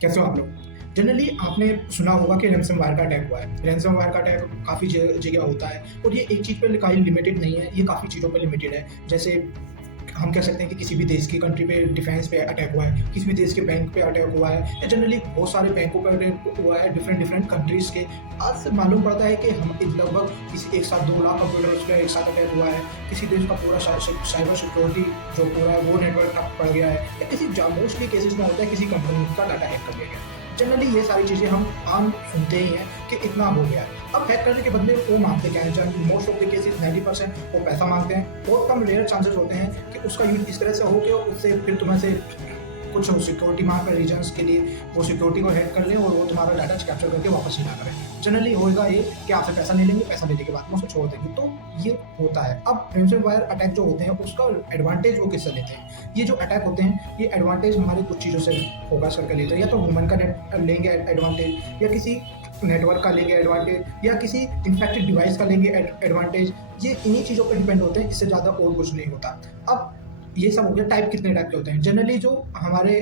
कैसे हो आप लोग? जनरली आपने सुना होगा कि रैनसमवेयर का अटैक हुआ है। रैनसमवेयर का अटैक काफ़ी जगह होता है और ये एक चीज़ पे काफ़ी लिमिटेड नहीं है, ये काफ़ी चीज़ों पे लिमिटेड है। जैसे हम कह सकते हैं कि किसी भी देश की कंट्री पे डिफेंस पे अटैक हुआ है, किसी भी देश के बैंक पे अटैक हुआ है या जनरली बहुत सारे बैंकों पे अटैक हुआ है डिफरेंट कंट्रीज़ के। आज से मालूम पड़ता है कि हम लगभग किसी एक साथ 2 लाख कंप्यूटर्स पे एक साथ अटैक हुआ है। किसी देश का पूरा साइबर सिक्योरिटी जो पूरा है वो नेटवर्क ठप पड़ गया है या किसी मोस्टली केसेस में होता है किसी कंपनी का डाटा हैक कर लिया गया है। जनरली ये सारी चीज़ें हम आम सुनते ही हैं कि इतना हो गया है। अब हैक करने के बदले वो मांगते क्या है? मोस्ट ऑफ द केसेस 90% वो पैसा मांगते हैं। बहुत कम रेयर चांसेस होते हैं कि उसका यूज़ इस तरह से हो कि उससे फिर तुम्हें से कुछ सिक्योरिटी मांग कर रीजन्स के लिए वो सिक्योरिटी को हैक कर लें और वो तुम्हारा डाटा कैप्चर करके वापस ही ना करें। जनरली होगा ये कि आपसे पैसा ले लेंगे, पैसा लेने के बाद में उसको छोड़ देंगे। तो ये होता है। अब रैनसमवेयर अटैक जो होते हैं उसका एडवांटेज वो किससे लेते हैं? ये जो अटैक होते हैं ये एडवांटेज हमारी कुछ चीज़ों से फोकस करके लेते हैं। या तो ह्यूमन का लेंगे एडवांटेज, या किसी नेटवर्क का लेंगे एडवांटेज, या किसी इन्फेक्टेड डिवाइस का लेंगे एडवांटेज। ये इन्हीं चीज़ों पर डिपेंड होते हैं, इससे ज़्यादा और कुछ नहीं होता। अब ये सब हो गया टाइप कितने टाइप के होते हैं। जनरली जो हमारे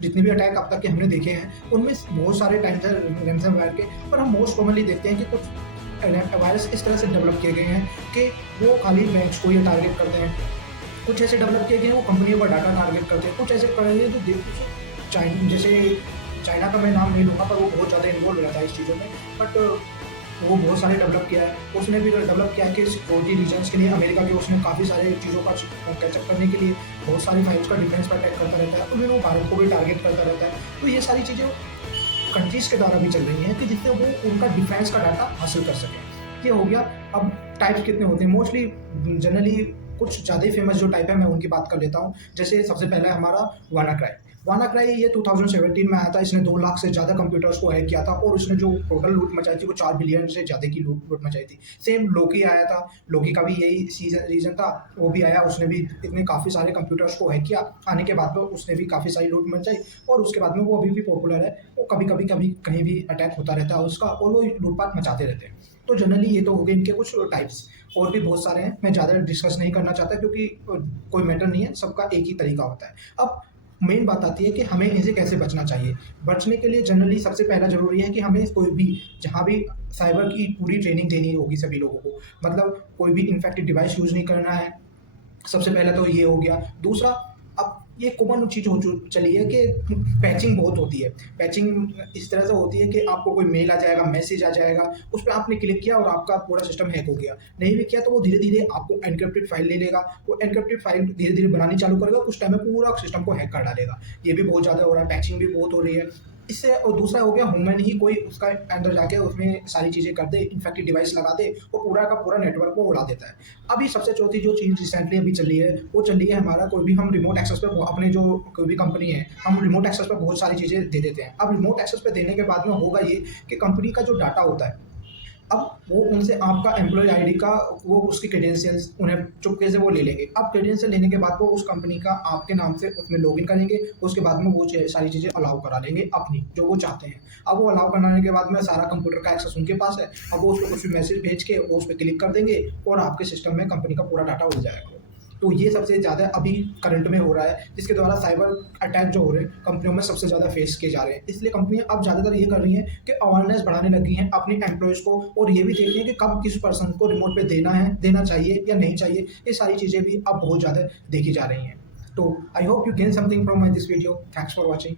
जितने भी अटैक अब तक के हमने देखे हैं उनमें बहुत सारे टाइप्स हैं रैनसमवेयर के, पर हम मोस्ट कॉमनली देखते हैं कि कुछ वायरस इस तरह से डेवलप किए गए हैं कि वो खाली बैंक्स को ये टारगेट करते हैं। कुछ ऐसे डेवलप किए गए हैं वो कंपनियों का डाटा टारगेट करते हैं। कुछ ऐसे पड़े हैं जो चाइना, जैसे चाइना का मैं नाम नहीं लूँगा, पर वो बहुत ज़्यादा इन्वॉल्व रहता है इस चीज़ों में। बट वो बहुत सारे डेवलप किया है। उसने भी डेवलप किया है कि सिक्योरिटी रीजन्स के लिए अमेरिका के उसने काफ़ी सारे चीज़ों का कैचअप करने के लिए बहुत सारी फाइल्स का डिफेंस पर अटैक करता रहता है। तो फिर वो भारत को भी टारगेट करता रहता है। तो ये सारी चीज़ें कंट्रीज़ के द्वारा भी चल रही हैं कि जिससे वो उनका डिफेंस का डाटा हासिल कर सकें। ये हो गया। अब टाइप्स कितने होते हैं? मोस्टली जनरली कुछ ज़्यादा ही फेमस जो टाइप है मैं उनकी बात कर लेता हूँ। जैसे सबसे पहला है हमारा वानाक्राई। वानाक्राई ये 2017 में आया था। इसने 2 लाख से ज़्यादा कंप्यूटर्स को हैक किया था और उसने जो टोटल लूट मचाई थी वो 4 बिलियन से ज़्यादा की लूट मचाई थी। सेम लोकी आया था। लोकी का भी यही रीज़न था। वो भी आया, उसने भी इतने काफ़ी सारे कंप्यूटर्स को हैक किया। आने के बाद में उसने भी काफ़ी सारी लूट मचाई और उसके बाद में वो अभी भी पॉपुलर है। वो कभी कहीं भी अटैक होता रहता है उसका और वो लूटपाट मचाते रहते हैं। तो जनरली ये तो हो गए इनके कुछ टाइप्स। और भी बहुत सारे हैं, मैं ज़्यादा डिस्कस नहीं करना चाहता क्योंकि कोई मैटर नहीं है, सबका एक ही तरीका होता है। अब मेन बात आती है कि हमें इनसे कैसे बचना चाहिए। बचने के लिए जनरली सबसे पहला ज़रूरी है कि हमें कोई भी जहाँ भी साइबर की पूरी ट्रेनिंग देनी होगी सभी लोगों को। मतलब कोई भी इन्फेक्टेड डिवाइस यूज़ नहीं करना है। सबसे पहले तो ये हो गया। दूसरा, अब ये कॉमन चीज़ हो चली है कि पैचिंग बहुत होती है। पैचिंग इस तरह से होती है कि आपको कोई मेल आ जाएगा, मैसेज आ जाएगा, उस पे आपने क्लिक किया और आपका पूरा सिस्टम हैक हो गया। नहीं भी किया तो वो धीरे-धीरे आपको एन्क्रिप्टेड फाइल ले लेगा। वो एन्क्रिप्टेड फाइल धीरे-धीरे बनानी चालू करेगा, कुछ टाइम में पूरा सिस्टम को हैक कर डालेगा। ये भी बहुत ज़्यादा हो रहा है, पैचिंग भी बहुत हो रही है। इससे और दूसरा हो गया ह्यूमन ही कोई उसका अंदर जाके उसमें सारी चीज़ें कर दे, इन्फेक्टेड डिवाइस लगा दे और पूरा का पूरा नेटवर्क को उड़ा देता है। अभी सबसे चौथी जो चीज़ रिसेंटली अभी चल रही है, वो चल रही है हमारा कोई भी हम रिमोट एक्सेस पे अपने जो कोई भी कंपनी है, हम रिमोट एक्सेस पे बहुत सारी चीज़ें दे देते हैं। अब रिमोट एक्सेस पे देने के बाद में होगा ये कि कंपनी का जो डाटा होता है, अब वो उनसे आपका एम्प्लॉय आईडी का वो उसकी क्रेडेंशियल्स उन्हें चुपके से वो ले लेंगे। अब क्रेडेंशियल लेने के बाद वो उस कंपनी का आपके नाम से उसमें लॉगिन करेंगे, उसके बाद में वो सारी चीज़ें अलाउ करा लेंगे अपनी जो वो चाहते हैं। अब वो अलाउ कराने के बाद में सारा कंप्यूटर का एक्सेस उनके पास है। अब वो उसको कुछ भी मैसेज भेज के वो उस पर क्लिक कर देंगे और आपके सिस्टम में कंपनी का पूरा डाटा उड़ जाएगा। तो ये सबसे ज़्यादा अभी करंट में हो रहा है, जिसके द्वारा साइबर अटैक जो हो रहे हैं कंपनियों में सबसे ज़्यादा फेस किए जा रहे हैं। इसलिए कंपनियां अब ज़्यादातर ये कर रही हैं कि अवेयरनेस बढ़ाने लगी हैं अपने एम्प्लॉयज़ को और ये भी देख रही हैं कि कब किस पर्सन को रिमोट पे देना चाहिए या नहीं चाहिए। ये सारी चीज़ें भी अब बहुत ज़्यादा देखी जा रही हैं। तो I hope you gain something from my this video. Thanks for watching.